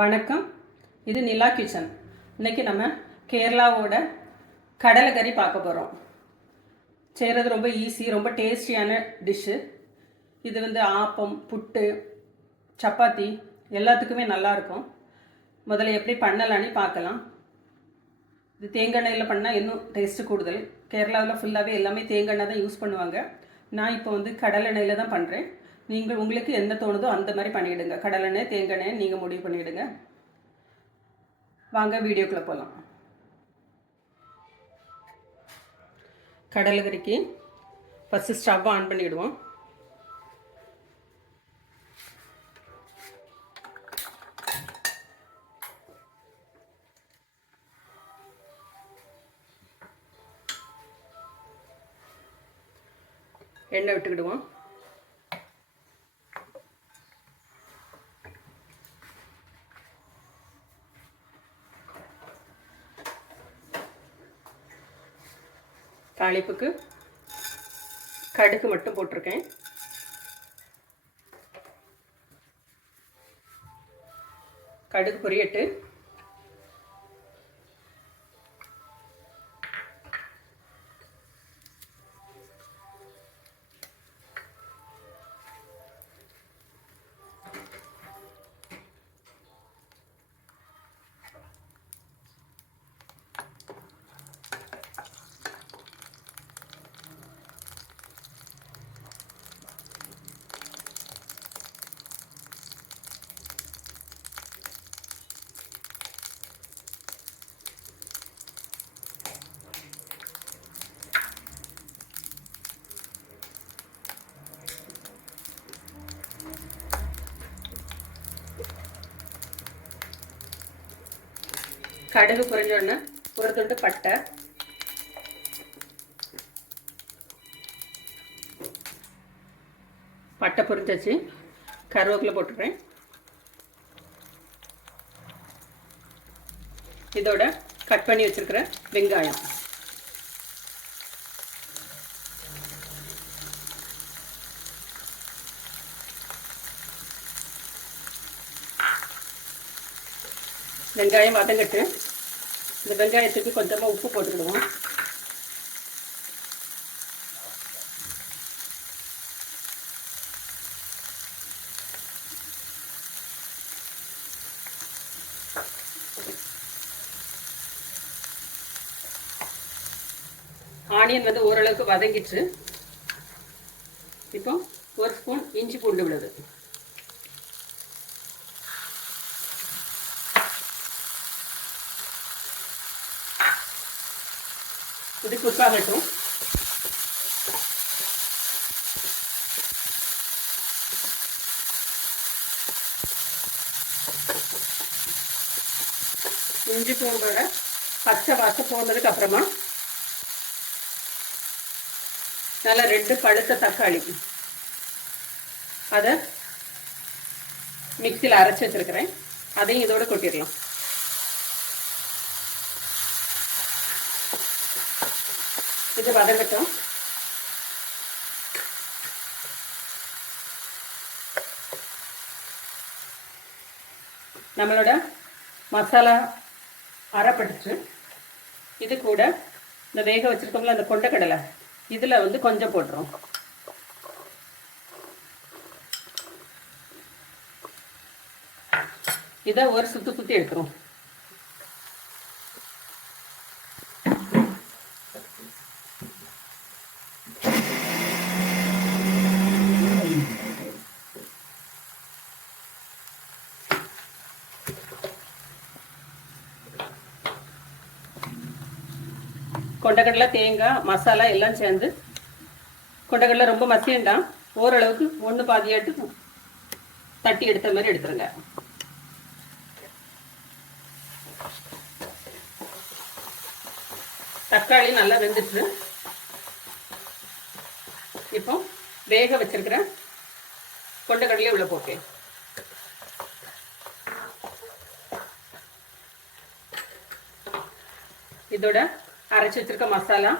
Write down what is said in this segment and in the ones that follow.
வணக்கம். இது நிலா கிச்சன். இன்றைக்கி நம்ம கேரளாவோட கடலை கறி பார்க்க போகிறோம். செய்கிறது ரொம்ப ஈஸி, ரொம்ப டேஸ்டியான டிஷ்ஷு. இது ஆப்பம், புட்டு, சப்பாத்தி எல்லாத்துக்குமே நல்லாயிருக்கும். முதல்ல எப்படி பண்ணலான்னு பார்க்கலாம். இது தேங்காய் எண்ணெயில் பண்ணால் இன்னும் டேஸ்ட்டு கூடுதல். கேரளாவில் ஃபுல்லாகவே எல்லாமே தேங்காய் எண்ணெய் தான் யூஸ் பண்ணுவாங்க. நான் இப்போ கடலை எண்ணெயில் தான் பண்ணுறேன். உங்களுக்கு என்ன தோணுதோ அந்த மாதிரி பண்ணிவிடுங்க. கடலெண்ணெய், தேங்காய் எண்ணெய் நீங்கள் முடிவு பண்ணிவிடுங்க. வாங்க வீடியோக்குள்ளே போகலாம். கடலை கறிக்கு ஃபஸ்ட்டு ஸ்டவ் ஆன் பண்ணிவிடுவோம். எண்ணெய் விட்டுக்கிடுவோம். தாளிப்புக்கு கடுகு மட்டும் போட்டிருக்கேன். கடுகு பொரியட்டு. கடுகு பொரிஞ்சோடனே ஒரு துண்டு பட்டை, பட்டை பொரிஞ்சாச்சு. கருவேப்பிலை போட்டுக்கிறேன். இதோட கட் பண்ணி வச்சிருக்கிற வெங்காயம், வெங்காயம் வதங்கட்டு. இந்த வெங்காயத்துக்கு கொஞ்சமாக உப்பு போட்டுக்கிடுவோம். ஆனியன் ஓரளவுக்கு வதங்கிட்டு, இப்போ ஒரு ஸ்பூன் இஞ்சி பூண்டு விடுது. இது குக்காகட்டும். இஞ்சி பூண்டோட பச்சை வாசம் போனதுக்கு அப்புறமா நல்லா 2 பழுத்த தக்காளி அதை மிக்சியில் அரைச்சி வச்சிருக்கிறேன். அதையும் இதோட கொட்டிடலாம். இது வதங்கட்டும். நம்மளோட மசாலா அரைப்பட்டுச்சு. இது கூட இந்த வேக வச்சிருக்கோம்ல அந்த கொண்டைக்கடலை, இதில் கொஞ்சம் போட்டுரும். இதை ஒரு சுற்றி எடுத்துரும். கொண்டைக்கடலை, தேங்காய், மசாலா எல்லாம் சேர்ந்து, கொண்டைக்கடலை ரொம்ப மசியண்டாம், ஓரளவுக்கு ஒன்று பாதியாட்டு தட்டி எடுத்த மாதிரி எடுத்துருங்க. தக்காளி நல்லா வெந்துட்டு, இப்போ வேக வச்சிருக்கிற கொண்டைக்கடலையை உள்ள போட்டேன். இதோட அரைச்சி வச்சிருக்க மசாலா,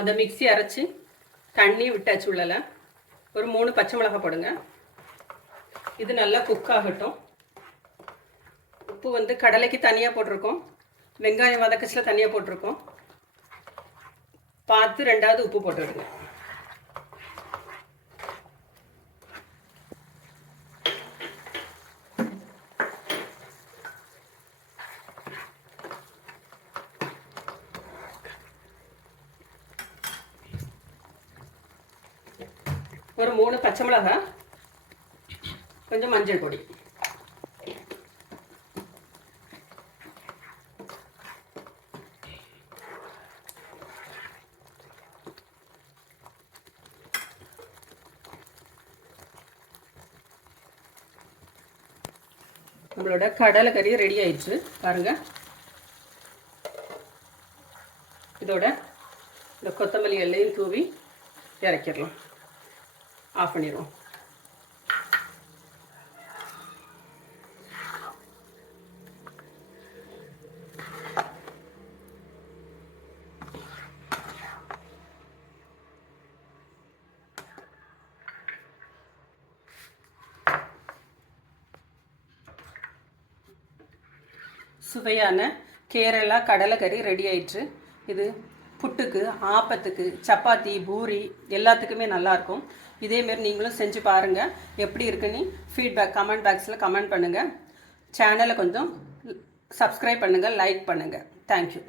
அந்த மிக்ஸி அரைச்சி தண்ணி விட்டாச்சு உள்ளல. ஒரு 3 பச்சை மிளகாய் போடுங்க. இது நல்லா குக் ஆகட்டும். உப்பு வந்து கடலைக்கு தனியாக போட்டிருக்கோம், வெங்காயம் வதக்கச்சில் தனியாக போட்டிருக்கோம். பார்த்து 2வது உப்பு போட்டுவிடுங்க. ஒரு 3 பச்சை மிளகாய், கொஞ்சம் மஞ்சள் பொடி. நம்மளோட கடலை கறி ரெடி ஆயிடுச்சு பாருங்க. இதோட இந்த கொத்தமல்லி எல்லையும் தூவி இறக்கிடலாம். ஆஃப் பண்ணிடுவோம். சுவையான கேரளா கடலை கறி ரெடி ஆயிடுச்சு. இது புட்டுக்கு, ஆப்பத்துக்கு, சப்பாத்தி, பூரி எல்லாத்துக்குமே நல்லாயிருக்கும். இதேமாரி நீங்களும் செஞ்சு பாருங்கள். எப்படி இருக்குன்னு ஃபீட்பேக் கமெண்ட் பாக்ஸில் கமெண்ட் பண்ணுங்கள். சேனலை கொஞ்சம் சப்ஸ்கிரைப் பண்ணுங்கள், லைக் பண்ணுங்கள். தேங்க்யூ.